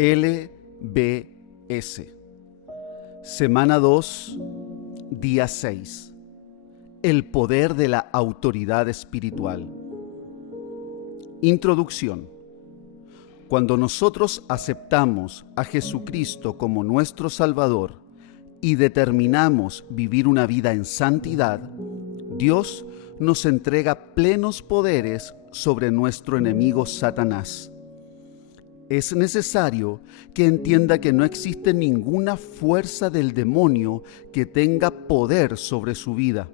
LBS. Semana 2, día 6. El poder de la autoridad espiritual. Introducción. Cuando nosotros aceptamos a Jesucristo como nuestro Salvador y determinamos vivir una vida en santidad, Dios nos entrega plenos poderes sobre nuestro enemigo Satanás. Es necesario que entienda que no existe ninguna fuerza del demonio que tenga poder sobre su vida.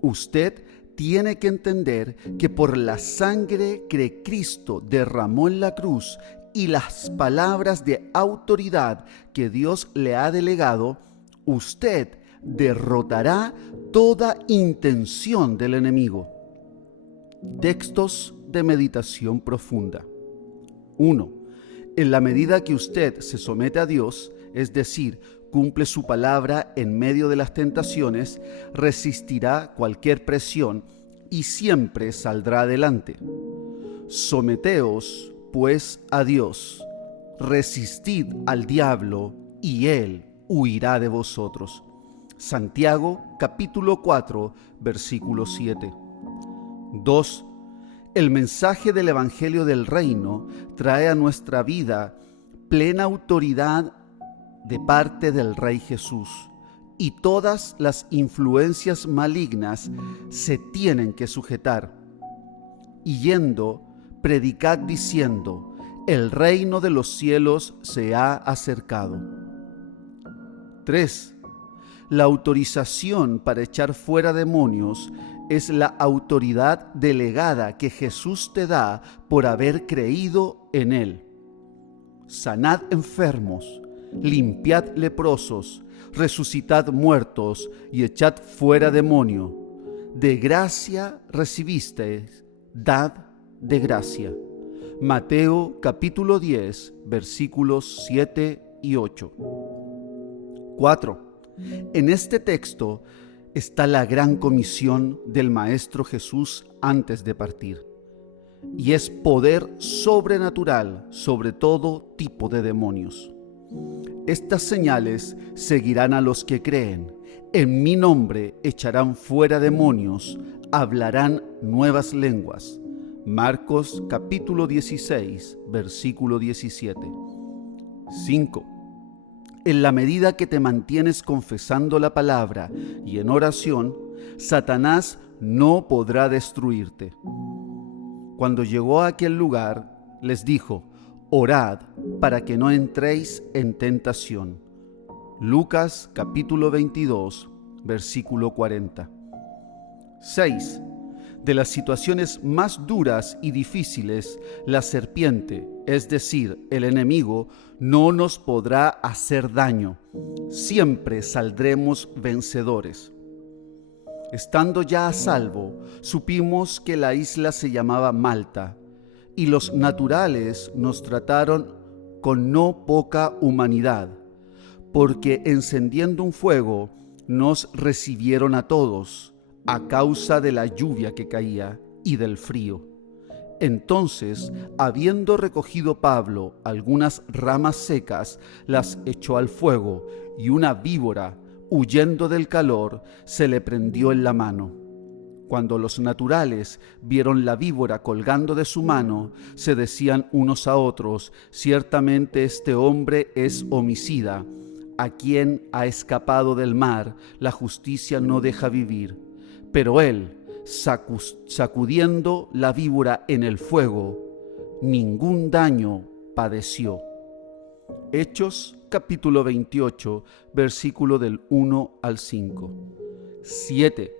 Usted tiene que entender que por la sangre que Cristo derramó en la cruz y las palabras de autoridad que Dios le ha delegado, usted derrotará toda intención del enemigo. Textos de meditación profunda. 1. En la medida que usted se somete a Dios, es decir, cumple su palabra en medio de las tentaciones, resistirá cualquier presión y siempre saldrá adelante. Someteos, pues, a Dios, resistid al diablo y él huirá de vosotros. Santiago, capítulo 4, versículo 7. 2. El mensaje del Evangelio del Reino trae a nuestra vida plena autoridad de parte del Rey Jesús, y todas las influencias malignas se tienen que sujetar. Y yendo, predicad diciendo: el reino de los cielos se ha acercado. 3. La autorización para echar fuera demonios es la autoridad delegada que Jesús te da por haber creído en Él. Sanad enfermos, limpiad leprosos, resucitad muertos y echad fuera demonio. De gracia recibisteis, dad de gracia. Mateo capítulo 10, versículos 7 y 8. 4. En este texto está la gran comisión del Maestro Jesús antes de partir, y es poder sobrenatural sobre todo tipo de demonios. Estas señales seguirán a los que creen. En mi nombre echarán fuera demonios, hablarán nuevas lenguas. Marcos capítulo 16, versículo 17. 5. En la medida que te mantienes confesando la palabra y en oración, Satanás no podrá destruirte. Cuando llegó a aquel lugar, les dijo: orad para que no entréis en tentación. Lucas capítulo 22, versículo 40. 6. De las situaciones más duras y difíciles, la serpiente, es decir, el enemigo, no nos podrá hacer daño. Siempre saldremos vencedores. Estando ya a salvo, supimos que la isla se llamaba Malta, y los naturales nos trataron con no poca humanidad, porque encendiendo un fuego nos recibieron a todos, a causa de la lluvia que caía y del frío. Entonces, habiendo recogido Pablo algunas ramas secas, las echó al fuego, y una víbora, huyendo del calor, se le prendió en la mano. Cuando los naturales vieron la víbora colgando de su mano, se decían unos a otros: ciertamente este hombre es homicida. A quien ha escapado del mar, la justicia no deja vivir. Pero él, sacudiendo la víbora en el fuego, ningún daño padeció. Hechos capítulo 28, versículo del 1 al 5. 7.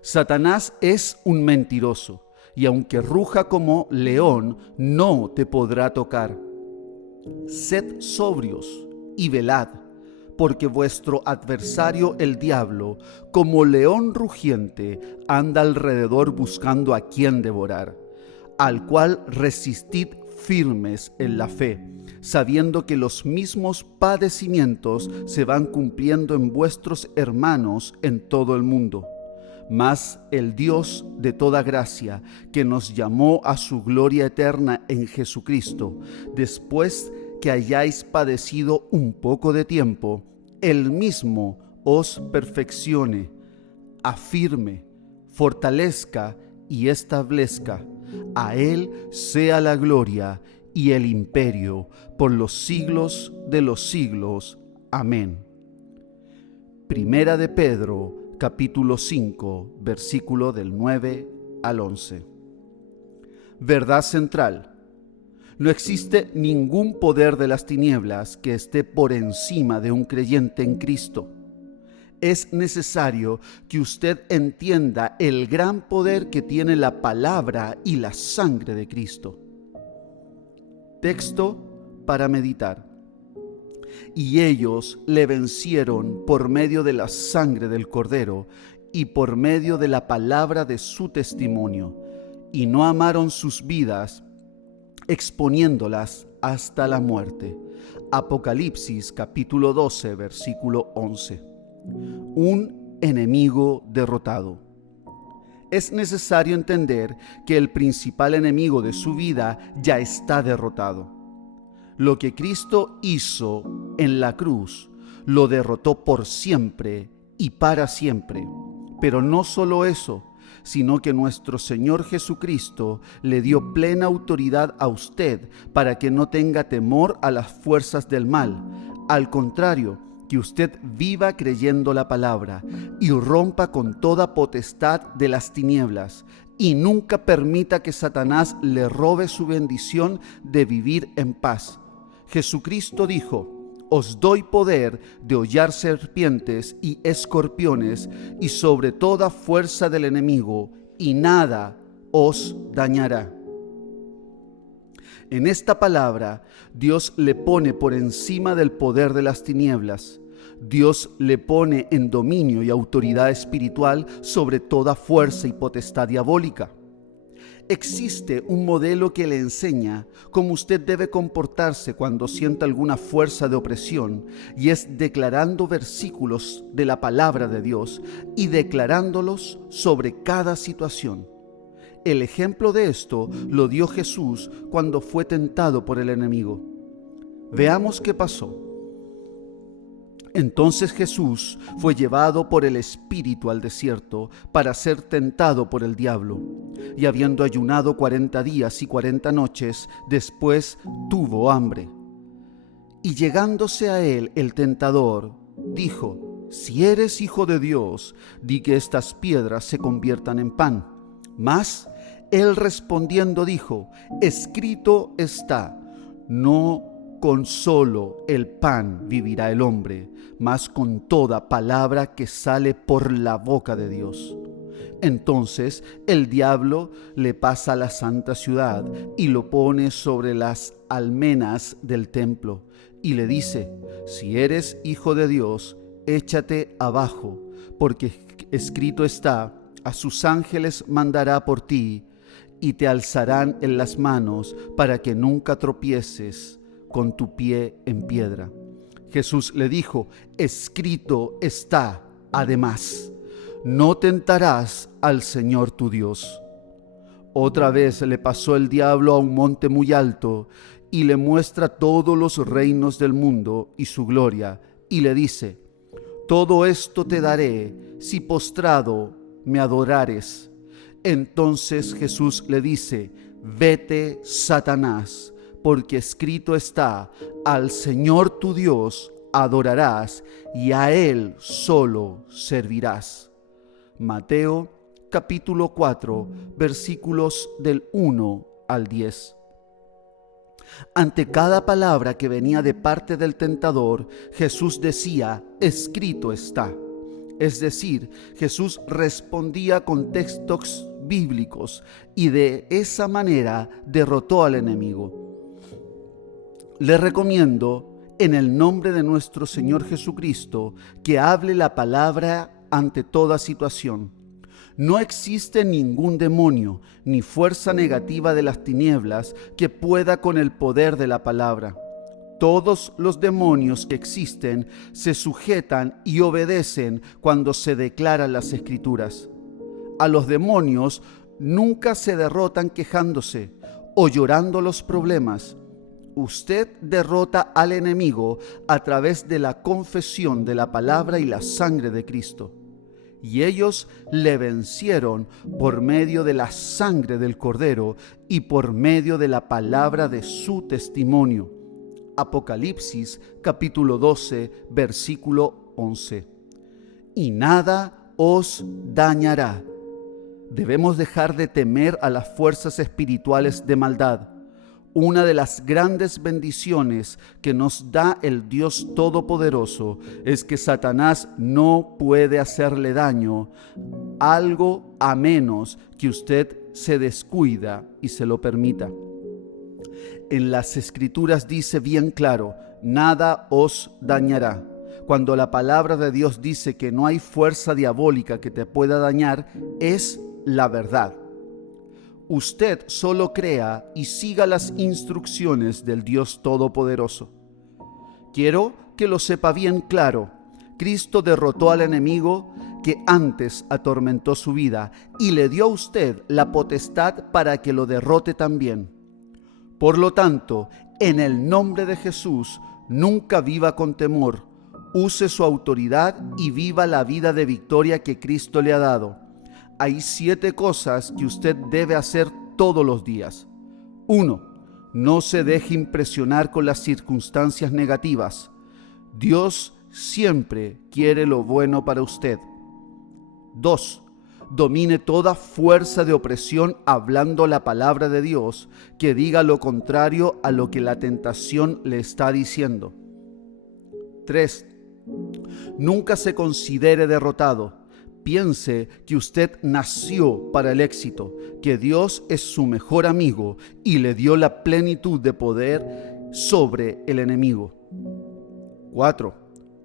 Satanás es un mentiroso, y aunque ruja como león, no te podrá tocar. Sed sobrios y velad, porque vuestro adversario el diablo, como león rugiente, anda alrededor buscando a quien devorar, al cual resistid firmes en la fe, sabiendo que los mismos padecimientos se van cumpliendo en vuestros hermanos en todo el mundo. Mas el Dios de toda gracia, que nos llamó a su gloria eterna en Jesucristo, después que hayáis padecido un poco de tiempo, Él mismo os perfeccione, afirme, fortalezca y establezca. A Él sea la gloria y el imperio por los siglos de los siglos. Amén. Primera de Pedro, capítulo 5, versículo del 9 al 11. Verdad central. No existe ningún poder de las tinieblas que esté por encima de un creyente en Cristo. Es necesario que usted entienda el gran poder que tiene la palabra y la sangre de Cristo. Texto para meditar. Y ellos le vencieron por medio de la sangre del Cordero y por medio de la palabra de su testimonio, y no amaron sus vidas, exponiéndolas hasta la muerte. Apocalipsis capítulo 12, versículo 11. Un enemigo derrotado. Es necesario entender que el principal enemigo de su vida ya está derrotado. Lo que Cristo hizo en la cruz lo derrotó por siempre y para siempre. Pero no solo eso, sino que nuestro Señor Jesucristo le dio plena autoridad a usted para que no tenga temor a las fuerzas del mal. Al contrario, que usted viva creyendo la palabra y rompa con toda potestad de las tinieblas y nunca permita que Satanás le robe su bendición de vivir en paz. Jesucristo dijo: os doy poder de hollar serpientes y escorpiones y sobre toda fuerza del enemigo, y nada os dañará. En esta palabra, Dios le pone por encima del poder de las tinieblas. Dios le pone en dominio y autoridad espiritual sobre toda fuerza y potestad diabólica. Existe un modelo que le enseña cómo usted debe comportarse cuando sienta alguna fuerza de opresión, y es declarando versículos de la palabra de Dios y declarándolos sobre cada situación. El ejemplo de esto lo dio Jesús cuando fue tentado por el enemigo. Veamos qué pasó. Entonces Jesús fue llevado por el Espíritu al desierto para ser tentado por el diablo. Y habiendo ayunado 40 días y 40 noches, después tuvo hambre. Y llegándose a él el tentador, dijo: si eres hijo de Dios, di que estas piedras se conviertan en pan. Mas él respondiendo dijo: escrito está, no con solo el pan vivirá el hombre, mas con toda palabra que sale por la boca de Dios. Entonces el diablo le pasa a la santa ciudad y lo pone sobre las almenas del templo y le dice: si eres hijo de Dios, échate abajo, porque escrito está: a sus ángeles mandará por ti, y te alzarán en las manos para que nunca tropieces con tu pie en piedra. Jesús le dijo: escrito está, además, no tentarás al Señor tu Dios. Otra vez le pasó el diablo a un monte muy alto y le muestra todos los reinos del mundo y su gloria, y le dice: todo esto te daré si postrado me adorares. Entonces Jesús le dice: vete, Satanás, porque escrito está: al Señor tu Dios adorarás y a Él solo servirás. Mateo capítulo 4, versículos del 1 al 10. Ante cada palabra que venía de parte del tentador, Jesús decía: escrito está. Es decir, Jesús respondía con textos bíblicos y de esa manera derrotó al enemigo. Le recomiendo, en el nombre de nuestro Señor Jesucristo, que hable la palabra ante toda situación. No existe ningún demonio ni fuerza negativa de las tinieblas que pueda con el poder de la palabra. Todos los demonios que existen se sujetan y obedecen cuando se declaran las Escrituras. A los demonios nunca se derrotan quejándose o llorando los problemas. Usted derrota al enemigo a través de la confesión de la palabra y la sangre de Cristo. Y ellos le vencieron por medio de la sangre del Cordero y por medio de la palabra de su testimonio. Apocalipsis capítulo 12, versículo 11. Y nada os dañará. Debemos dejar de temer a las fuerzas espirituales de maldad. Una de las grandes bendiciones que nos da el Dios Todopoderoso es que Satanás no puede hacerle daño, algo a menos que usted se descuida y se lo permita. En las Escrituras dice bien claro, nada os dañará. Cuando la palabra de Dios dice que no hay fuerza diabólica que te pueda dañar, es la verdad. Usted solo crea y siga las instrucciones del Dios Todopoderoso. Quiero que lo sepa bien claro. Cristo derrotó al enemigo que antes atormentó su vida y le dio a usted la potestad para que lo derrote también. Por lo tanto, en el nombre de Jesús, nunca viva con temor. Use su autoridad y viva la vida de victoria que Cristo le ha dado. Hay 7 cosas que usted debe hacer todos los días. 1. No se deje impresionar con las circunstancias negativas. Dios siempre quiere lo bueno para usted. 2. Domine toda fuerza de opresión hablando la palabra de Dios, que diga lo contrario a lo que la tentación le está diciendo. 3. Nunca se considere derrotado. Piense que usted nació para el éxito, que Dios es su mejor amigo y le dio la plenitud de poder sobre el enemigo. 4.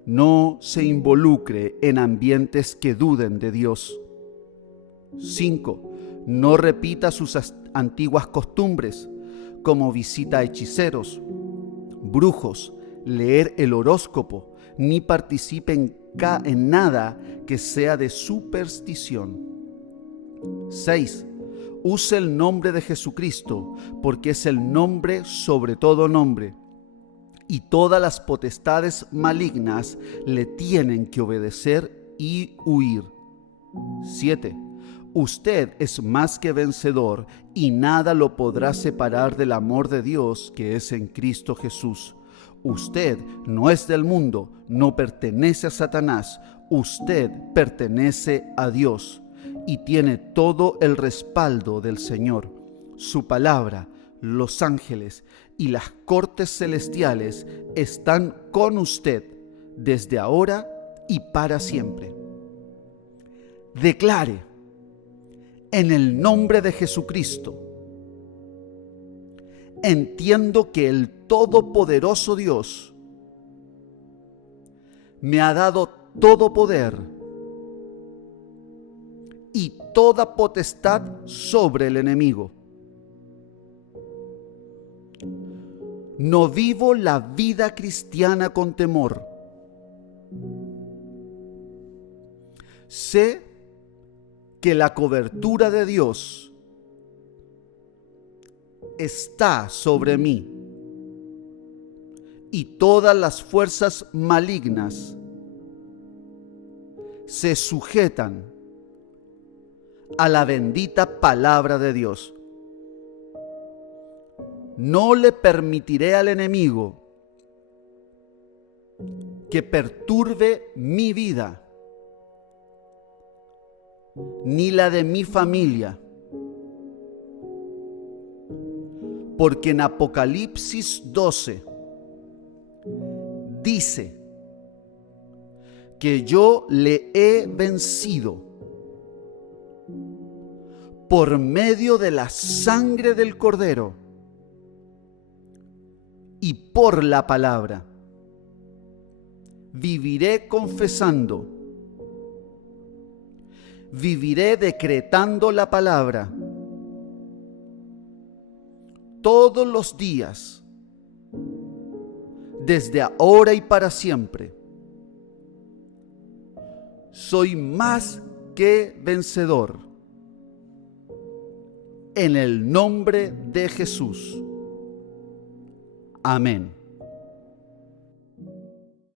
No se involucre en ambientes que duden de Dios. 5. No repita sus antiguas costumbres, como visita a hechiceros, brujos, leer el horóscopo, ni participe en nada que sea de superstición. 6. Use el nombre de Jesucristo, porque es el nombre sobre todo nombre, y todas las potestades malignas le tienen que obedecer y huir. 7. Usted es más que vencedor y nada lo podrá separar del amor de Dios que es en Cristo Jesús. Usted no es del mundo, no pertenece a Satanás, usted pertenece a Dios y tiene todo el respaldo del Señor. Su palabra, los ángeles y las cortes celestiales están con usted desde ahora y para siempre. Declare, en el nombre de Jesucristo, entiendo que el Todopoderoso Dios me ha dado todo poder y toda potestad sobre el enemigo. No vivo la vida cristiana con temor. Sé que la cobertura de Dios está sobre mí y todas las fuerzas malignas se sujetan a la bendita palabra de Dios. No le permitiré al enemigo que perturbe mi vida, ni la de mi familia, porque en Apocalipsis 12 dice que yo le he vencido por medio de la sangre del Cordero y por la palabra. Viviré confesando, viviré decretando la palabra todos los días, desde ahora y para siempre. Soy más que vencedor en el nombre de Jesús. Amén.